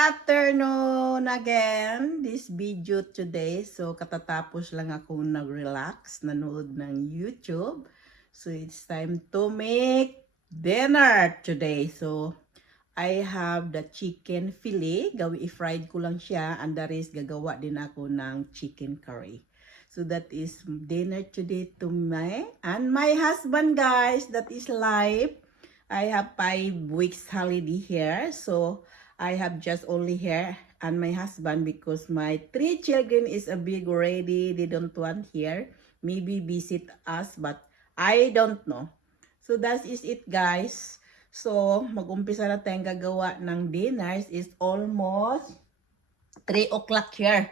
afternoon again. This video today. So, katatapos lang ako nag-relax, nanood ng YouTube. So, it's time to make dinner today. So, I have the chicken fillet. I-fried ko lang siya. And the rest, gagawa din ako ng chicken curry. So, that is dinner today to me and my husband, guys. That is live. I have 5 weeks holiday here. So, I have just only here and my husband because my 3 children is a big already. They don't want here. Maybe visit us, but I don't know. So that is it, guys. So mag-umpisa na tayong gagawa ng dinners. Is almost 3 o'clock here.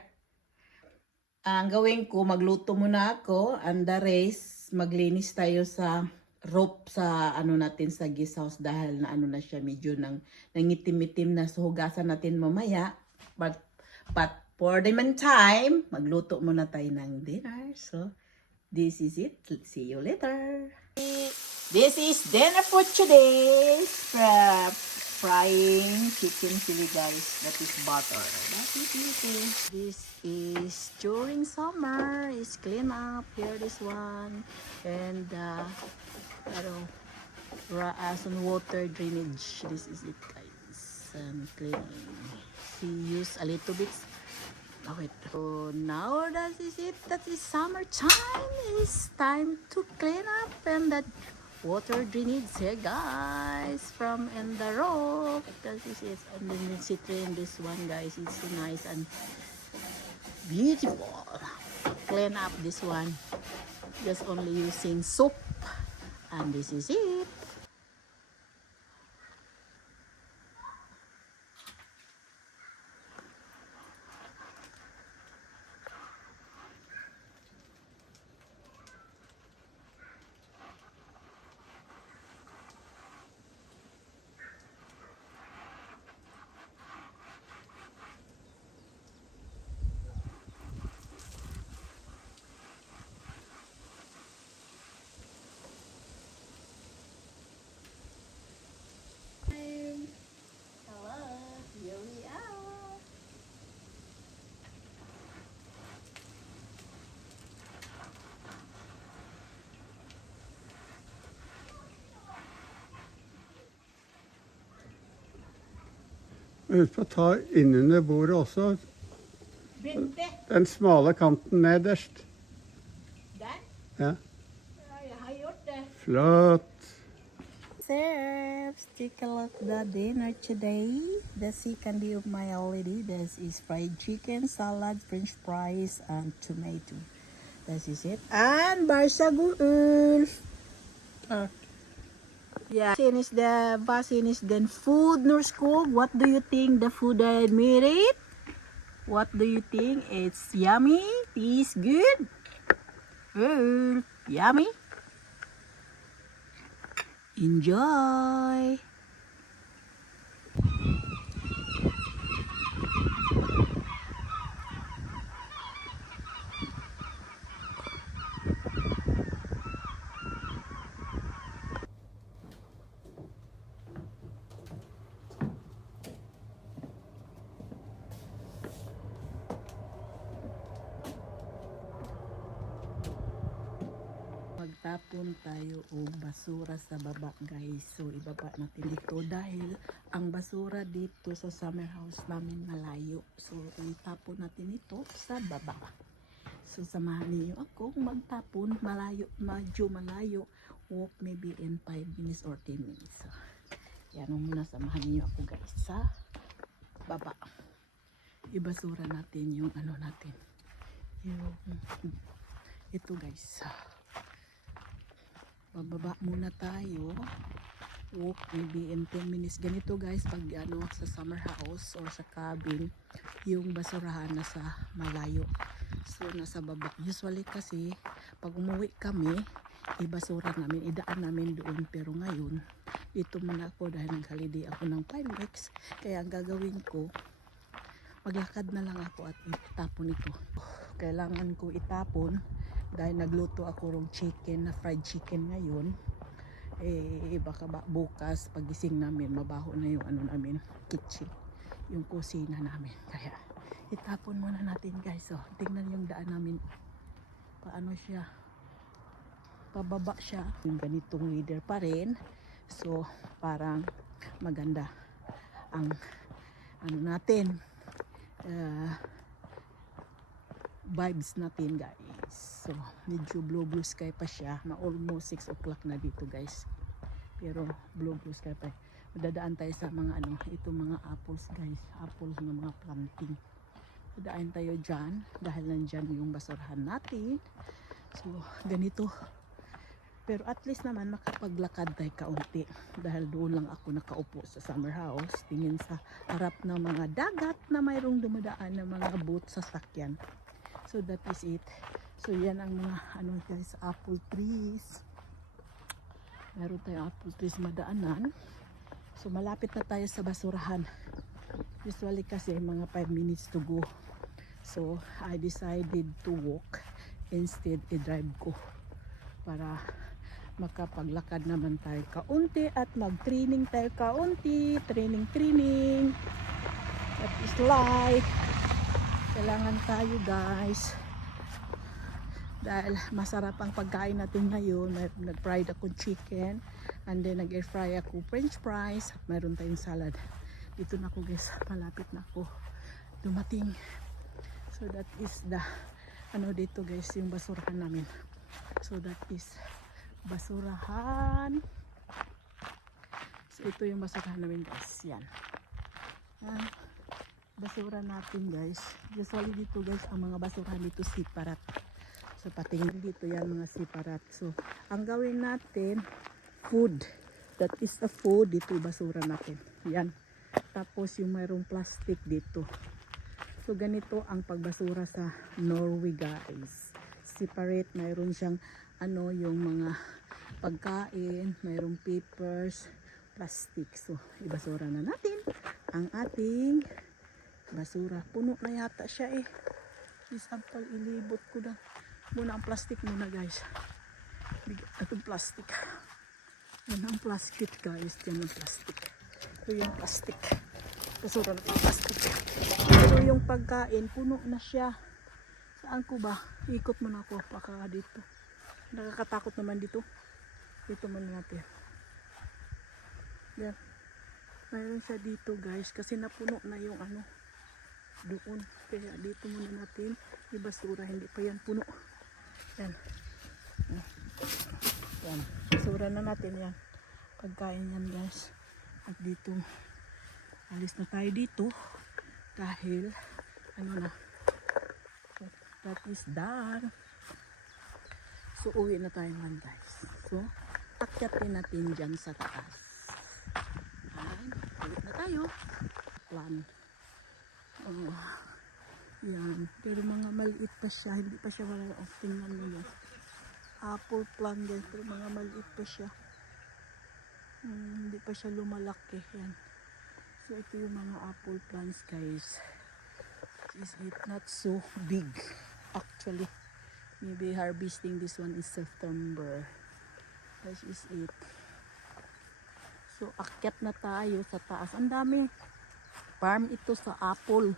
Ang gawin ko, magluto muna ako and the rest, maglinis tayo sa rope sa ano natin sa guest house dahil na ano na siya medyo nangitim-itim na, so hugasan natin mamaya. But for the meantime, magluto muna tayo ng dinner. So this is it. See you later. This is dinner for today. Frying chicken fillet, guys. That is butter. That is it. This is during summer. It's clean up here. This one and some water drainage. This is it, guys. And cleaning. She use a little bit. Oh wait. So now that is it. That is summertime. It's time to clean up and that water drainage here, guys, from in the roof. That is it. And then the citron, this one, guys, it's so nice and beautiful. Clean up this one just only using soap, and this is it. Husk på å ta innunder bordet også. Den smale kanten nederst. Der? Ja. Jeg har gjort det. Flott. Serves, take a look at the dinner today. The second day of my holiday. This is fried chicken, salad, french fries, and tomato. This is it. And Barsagu Ulf. Yeah. Finish the finish then food nurse cook. What do you think the food I made it? What do you think? It's yummy? Tastes good? Yummy? Enjoy! Magtapon tayo o basura sa baba, guys. So ibaba natin dito dahil ang basura dito sa summer house namin malayo. So itapon natin ito sa baba. So samahan niyo ako magtapon malayo, medyo malayo. Walk maybe in 5 minutes or 10 minutes. So, yan muna, samahan niyo ako, guys, sa baba. Ibasura natin yung ano natin. Yung ito, guys. Bababa muna tayo. Walk maybe in 10 minutes. Ganito, guys, pag ano sa summer house or sa cabin, yung basurahan na sa malayo. So nasa baba. Usually kasi pag umuwi kami, ibasura namin, idaan namin doon. Pero ngayon, dito muna ako dahil nag-holiday ako ng 5 weeks. Kaya ang gagawin ko, maglakad na lang ako at itapon ito. Kailangan ko itapon dahil nagluto ako ng chicken, na fried chicken ngayon. Baka bukas pagising namin mabaho na yung ano namin, kitchen. yung kusina namin. Kaya itapon muna natin guys. So, tingnan yung daan namin. Paano siya? Pababa siya. Yung ganitong weather pa rin. So, parang maganda ang ano natin. Vibes natin guys. So, medyo blue sky pa siya. Almost 6 o'clock na dito guys. Pero blue sky pa. Madadaan tayo sa mga ano, ito mga apples guys. Apples ng mga planting. Madaan tayo dyan dahil nandyan yung basurahan natin. So, ganito. Pero at least naman makapaglakad tayo kaunti. Dahil doon lang ako nakaupo sa summer house. Tingin sa harap ng mga dagat na mayroong dumadaan ng mga boat sa sakyan. So that is it. So yan ang mga ano guys, apple trees. Meron tayong apple trees madaanan. So malapit na tayo sa basurahan. Usually kasi mga 5 minutes to go. So I decided to walk instead i-drive ko para makapaglakad naman tayo kaunti at mag-training tayo kaunti. Training. That is life. Kailangan tayo guys. Dahil masarap ang pagkain natin ngayon. Nag-fried ako chicken. And then nag-air fry ako french fries. At mayroon tayong salad. Dito na ako guys. Malapit na ako dumating. So that is the ano dito guys. Yung basurahan namin. So that is basurahan. So ito yung basurahan namin guys. Yan. Yan. Basura natin guys. Usually dito guys, ang mga basurahan dito separate. So patingin dito yan mga separate. So ang gawin natin, food. That is a food. Dito basura natin. Yan. Tapos yung mayroong plastic dito. So ganito ang pagbasura sa Norway guys. Separate. Mayroon siyang ano yung mga pagkain. Mayroong papers. Plastic. So ibasura na natin ang ating basura. Puno na yata siya eh. Isabtal ilibot ko na muna ang plastic muna guys. Itong plastic. Yan ang plastic guys. Yan ang plastic. Ito yung plastic. Basura na yung plastic. Pero yung pagkain puno na siya. Saan ko ba? Ikot muna ako. Baka dito. Nakakatakot naman dito. Dito muna natin. Yan. Mayroon siya dito guys. Kasi napuno na yung ano. Doon. Kaya dito muna natin ibasura. Hindi pa yan puno. Yan. Yan. Basura na natin yan. Pagkain yan guys. At dito. Alis na tayo dito. Dahil ano na. That is done. So uwi na tayo man guys. So akyatin natin dyan sa taas. Yan. Uwi na tayo. Plan. Oh, yan. Pero mga maliit pa siya. Hindi pa siya wala. Oh, tingnan mo yan. Apple plant yan. Pero mga maliit pa siya. Hindi pa siya lumalaki. Yan. So ito yung mga apple plants guys. Is it not so big actually. Maybe harvesting this one is September. That is it. So akyat na tayo sa taas. Ang dami. Farm ito sa apple.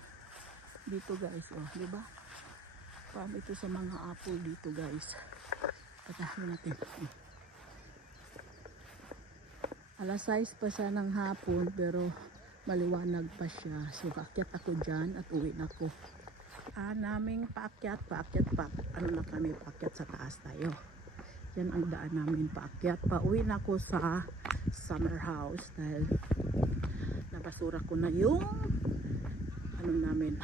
Dito guys, oh, di ba? Farm ito sa mga apple dito guys. Patahin natin. Alas 6 pa siya ng hapon pero maliwanag pa siya. So paakyat ako dyan at uwi na ako. Naming paakyat pa. Ano na kami, paakyat sa taas tayo. Yan ang daan namin paakyat. Pauwi na ako sa summer house dahil nabasura ko na yung ano namin.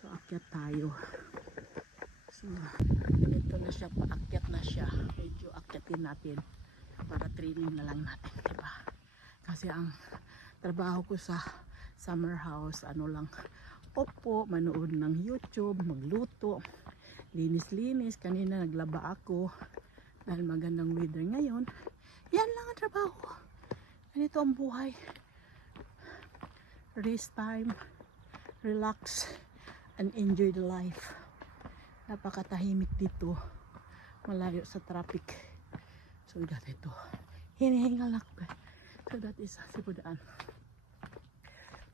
So akyat tayo. So ito na siya, paakyat na siya. Medyo akyatin natin para training na lang natin, diba? Kasi ang trabaho ko sa summer house, ano lang, opo, manood ng YouTube, magluto, linis-linis. Kanina naglaba ako dahil magandang weather ngayon. Yan lang ang trabaho. Ganito ang buhay. Rest time, relax, and enjoy the life. Napakatahimik dito. Malayo sa traffic. So that ito. Hinihingal ako. So that is Sipudaan.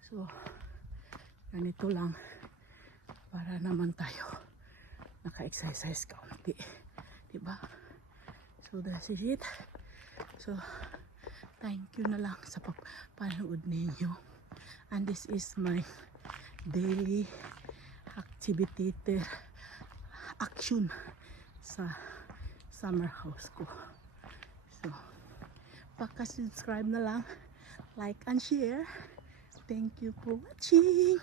So ganito lang para naman tayo naka-exercise kaunti, diba? So that's it. So thank you na lang sa panood ninyo, and this is my daily activity action sa summer house ko. So paka-subscribe na lang, like and share. Thank you for watching.